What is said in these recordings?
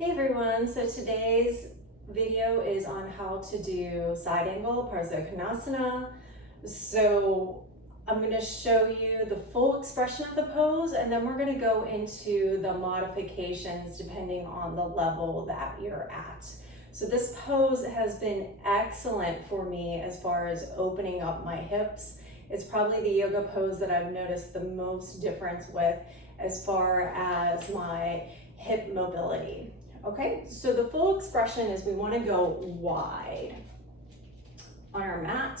Hey everyone, so today's video is on how to do side angle Parsvakonasana. So I'm going to show you the full expression of the pose, and then we're going to go into the modifications depending on the level that you're at. So this pose has been excellent for me as far as opening up my hips. It's probably the yoga pose that I've noticed the most difference with as far as my hip mobility. Okay, so the full expression is we want to go wide on our mat.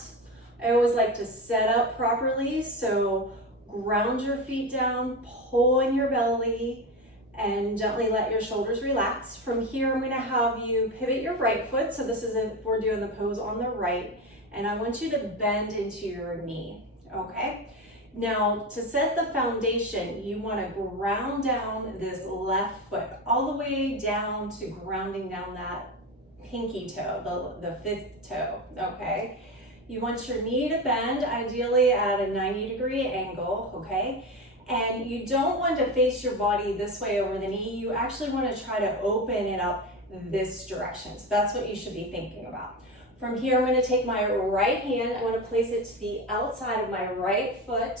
I always like to set up properly, so ground your feet down, pull in your belly, and gently let your shoulders relax. From here, I'm going to have you pivot your right foot. So this is if we're doing the pose on the right, and I want you to bend into your knee, okay? Now, to set the foundation, you want to ground down this left foot all the way down to grounding down that pinky toe, the fifth toe, okay? You want your knee to bend, ideally at a 90-degree angle, okay? And you don't want to face your body this way over the knee. You actually want to try to open it up this direction. So that's what you should be thinking about. From here, I'm going to take my right hand, I'm going to place it to the outside of my right foot,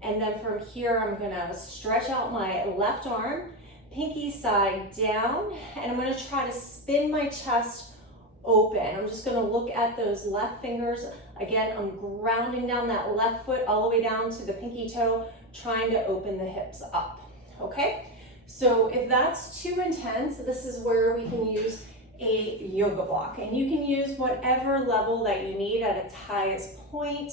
and then from here, I'm going to stretch out my left arm, pinky side down, and I'm going to try to spin my chest open. I'm just going to look at those left fingers. Again, I'm grounding down that left foot all the way down to the pinky toe, trying to open the hips up, okay? So if that's too intense, this is where we can use a yoga block, and you can use whatever level that you need at its highest point.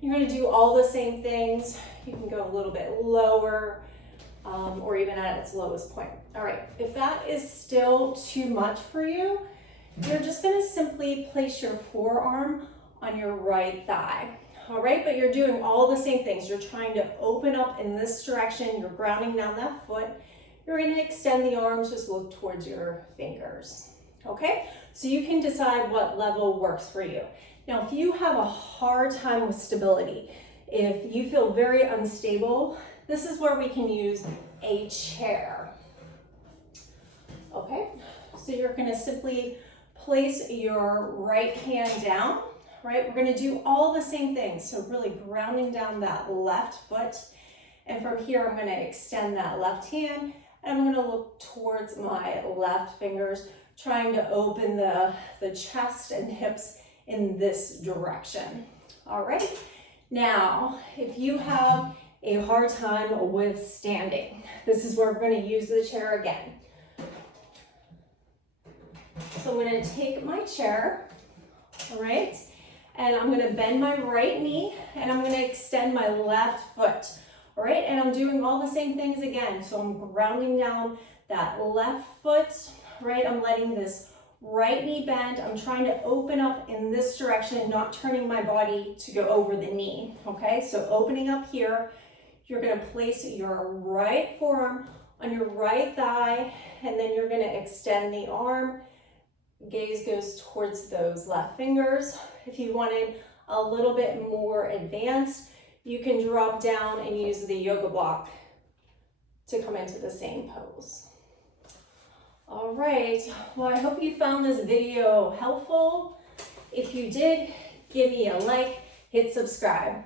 You're going to do all the same things. You can go a little bit lower or even at its lowest point. All right, if that is still too much for you, you're just going to simply place your forearm on your right thigh. All right, but you're doing all the same things. You're trying to open up in this direction. You're grounding down that foot. You're going to extend the arms, just look towards your fingers. Okay, so you can decide what level works for you. Now, if you have a hard time with stability, if you feel very unstable, this is where we can use a chair. Okay, so you're going to simply place your right hand down, right? We're going to do all the same things. So really grounding down that left foot. And from here, I'm going to extend that left hand, and I'm going to look towards my left fingers, trying to open the chest and hips in this direction. All right. Now, if you have a hard time with standing, this is where we're going to use the chair again. So I'm going to take my chair, all right, and I'm going to bend my right knee, and I'm going to extend my left foot, all right, and I'm doing all the same things again. So I'm grounding down that left foot, right? I'm letting this right knee bend. I'm trying to open up in this direction, not turning my body to go over the knee, okay? So opening up here, you're gonna place your right forearm on your right thigh, and then you're gonna extend the arm. Gaze goes towards those left fingers. If you wanted a little bit more advanced, you can drop down and use the yoga block to come into the same pose. All right, well, I hope you found this video helpful. If you did, give me a like, hit subscribe.